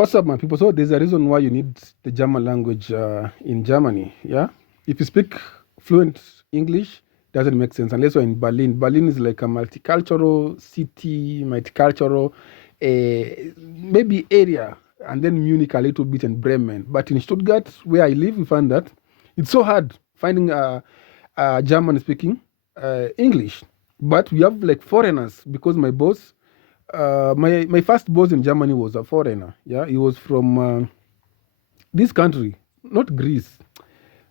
What's up, my people? So there's a reason why you need the German language in Germany. Yeah, if you speak fluent English, doesn't make sense unless you're in Berlin. Berlin is like a multicultural city, multicultural, maybe area, and then Munich a little bit and Bremen. But in Stuttgart, where I live, we find that it's so hard finding German speaking English. But we have like foreigners because my boss my first boss in Germany was a foreigner. Yeah, he was from this country, not Greece,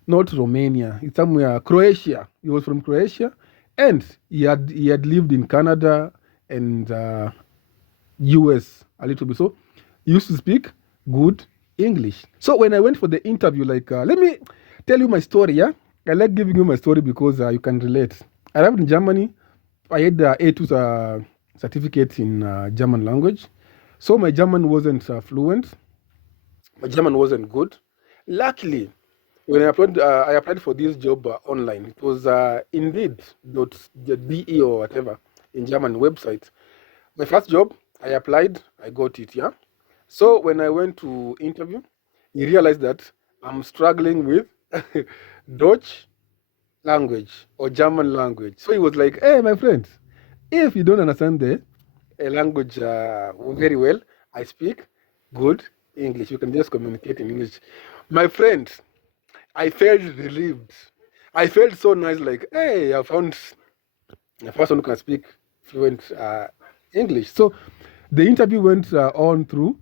not Romania. It's somewhere Croatia. He was from Croatia, and he had lived in Canada and US a little bit. So he used to speak good English. So when I went for the interview, like let me tell you my story. Yeah, I like giving you my story because you can relate. I arrived in Germany. I had the A2 certificate in German language. So my German wasn't fluent. My German wasn't good. Luckily, when I applied for this job online. It was Indeed.de or whatever in German website. My first job, I applied, I got it. Yeah. So when I went to interview, he realized that I'm struggling with Dutch language or German language. So he was like, "Hey, my friend, if you don't understand the language very well, I speak good English. You can just communicate in English." My friend, I felt relieved. I felt so nice, like, hey, I found a person who can speak fluent English. So the interview went on through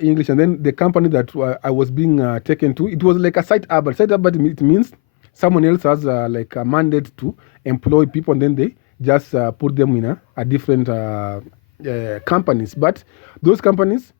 English, and then the company that I was being taken to, it was like a site arbeit. Site arbeit, it means someone else has like a mandate to employ people, and then they just put them in a different companies. But those companies,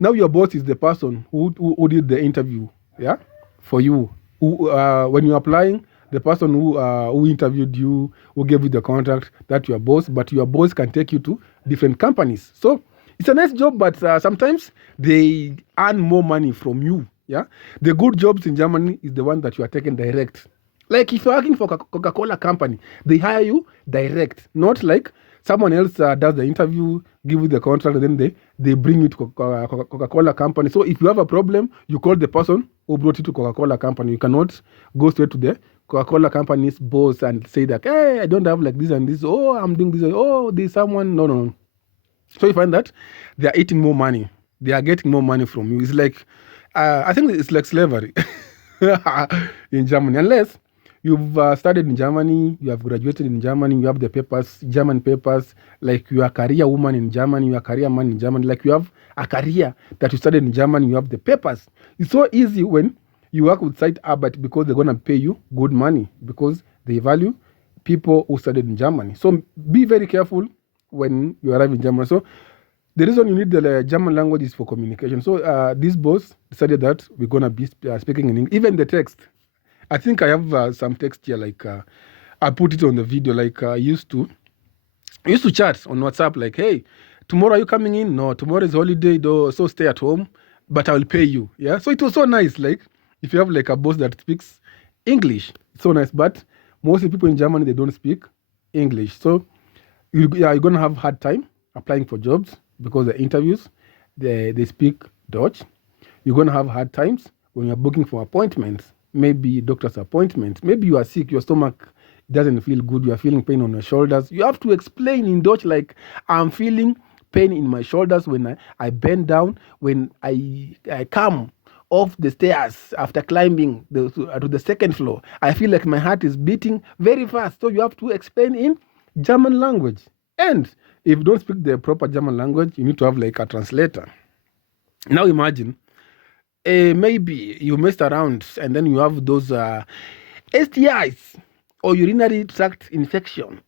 now your boss is the person who did the interview, yeah, for you. Who, when you're applying, the person who interviewed you, who gave you the contract, that's your boss. But your boss can take you to different companies. So it's a nice job, but sometimes they earn more money from you. Yeah, the good jobs in Germany is the one that you are taken direct. Like if you're working for Coca-Cola company, they hire you direct, not like someone else does the interview, give you the contract, and then they bring you to Coca-Cola company. So if you have a problem, you call the person who brought you to Coca-Cola company. You cannot go straight to the Coca-Cola company's boss and say that, hey, I don't have like this and this. Oh, I'm doing this. Oh, there's someone. No, no, no. So you find that they are eating more money. They are getting more money from you. It's like, I think it's like slavery in Germany. Unless you've studied in Germany, you have graduated in Germany, you have the papers, German papers, like you are a career woman in Germany, you are a career man in Germany, like you have a career that you studied in Germany, you have the papers. It's so easy when you work with site arbeit because they're going to pay you good money because they value people who studied in Germany. So be very careful when you arrive in Germany. So the reason you need the German language is for communication. So this boss decided that we're going to be speaking in English. Even the text, I think I have some text here, like I put it on the video, like I used to chat on WhatsApp, like, hey, tomorrow are you coming in? No, tomorrow is holiday, though, so stay at home, but I will pay you. Yeah, so it was so nice. Like if you have like a boss that speaks English, it's so nice. But mostly people in Germany, they don't speak English. So you're gonna have hard time applying for jobs because the interviews they speak Dutch. You're gonna have hard times when you're booking for appointments, maybe doctor's appointments. Maybe you are sick, your stomach doesn't feel good, you are feeling pain on your shoulders. You have to explain in Dutch, like, I'm feeling pain in my shoulders when I bend down, when I come off the stairs after climbing to the second floor. I feel like my heart is beating very fast. So you have to explain in German language. And if you don't speak the proper German language, you need to have like a translator. Now imagine, maybe you messed around and then you have those STIs or urinary tract infection.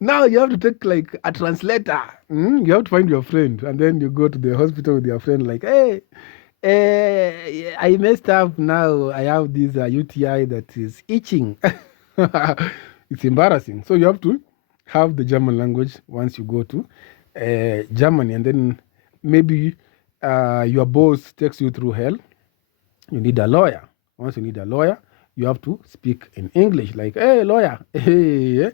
Now you have to take like a translator. You have to find your friend and then you go to the hospital with your friend, like, hey, I messed up. Now I have this UTI that is itching. It's embarrassing. So you have to have the German language once you go to Germany, and then maybe your boss takes you through hell. You need a lawyer. Once you need a lawyer, you have to speak in English, like, hey, lawyer, hey,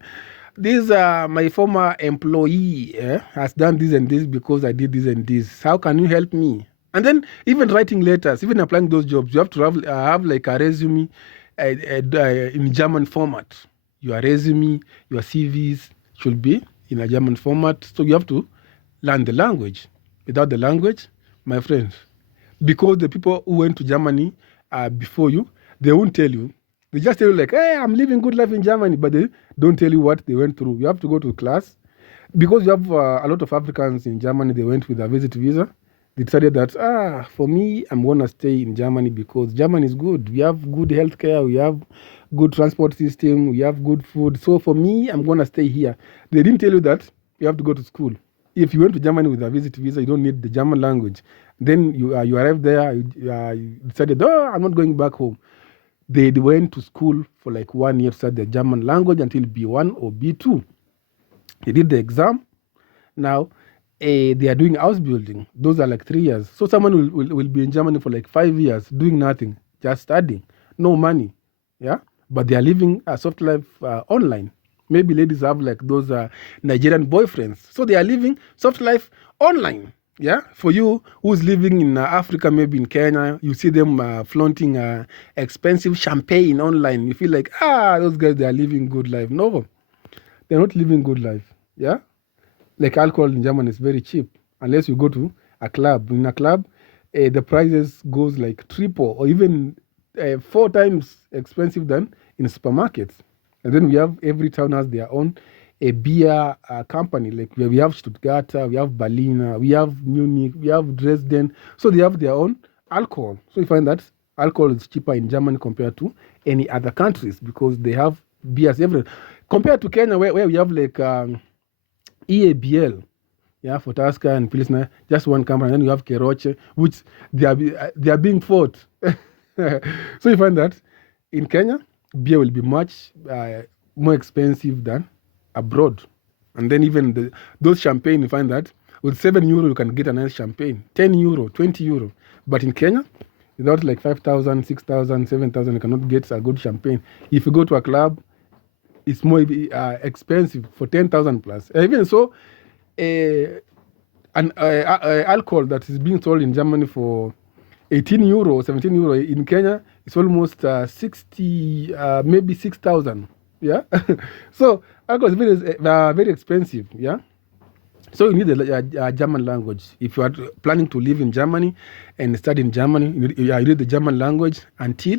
this my former employee has done this and this because I did this and this. How can you help me? And then even writing letters, even applying those jobs, you have to have like a resume in German format. Your resume, your CVs should be in a German format. So you have to learn the language. Without the language, my friends, because the people who went to Germany before you, they won't tell you. They just tell you like, hey, I'm living good life in Germany, but they don't tell you what they went through. You have to go to class. Because you have a lot of Africans in Germany, they went with a visit visa. They decided that, for me, I'm going to stay in Germany because Germany is good. We have good healthcare. We have good transport system. We have good food. So for me, I'm going to stay here. They didn't tell you that you have to go to school. If you went to Germany with a visit visa, you don't need the German language. Then you arrived there, you decided, I'm not going back home. They went to school for like 1 year to study the German language until B1 or B2. They did the exam. Now, they are doing house building. Those are like 3 years. So someone will be in Germany for like 5 years doing nothing, just studying, no money. Yeah, but they are living a soft life online. Maybe ladies have like those Nigerian boyfriends. So they are living soft life online. Yeah, for you who's living in Africa, maybe in Kenya, you see them flaunting expensive champagne online. You feel like, those guys, they are living good life. No, they're not living good life. Yeah, like alcohol in Germany is very cheap unless you go to a club. In a club, the prices goes like triple or even 4 times expensive than in supermarkets. And then we have every town has their own a beer company. Like we have Stuttgart, we have Berlin, we have Munich, we have Dresden. So they have their own alcohol. So you find that alcohol is cheaper in Germany compared to any other countries because they have beers everywhere. Compared to Kenya, where we have like EABL, yeah, for Tusker and Pilsner, just one company. And then you have Keroche, which they are being fought. So you find that in Kenya, beer will be much more expensive than abroad. And then even those champagne, you find that with €7 you can get a nice champagne, €10, €20. But in Kenya, without like 5,000, 6,000, 7,000, you cannot get a good champagne. If you go to a club, it's more expensive for 10,000 plus. Even so, an alcohol that is being sold in Germany for €18, €17 in Kenya, it's almost 60, maybe 6,000. Yeah, so alcohol is very expensive. Yeah, so you need a German language if you are planning to live in Germany and study in Germany. You need the German language until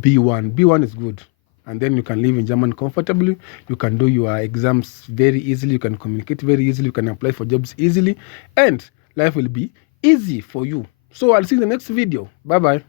B1. B1 is good. And then you can live in Germany comfortably. You can do your exams very easily. You can communicate very easily. You can apply for jobs easily. And life will be easy for you. So I'll see you in the next video. Bye-bye.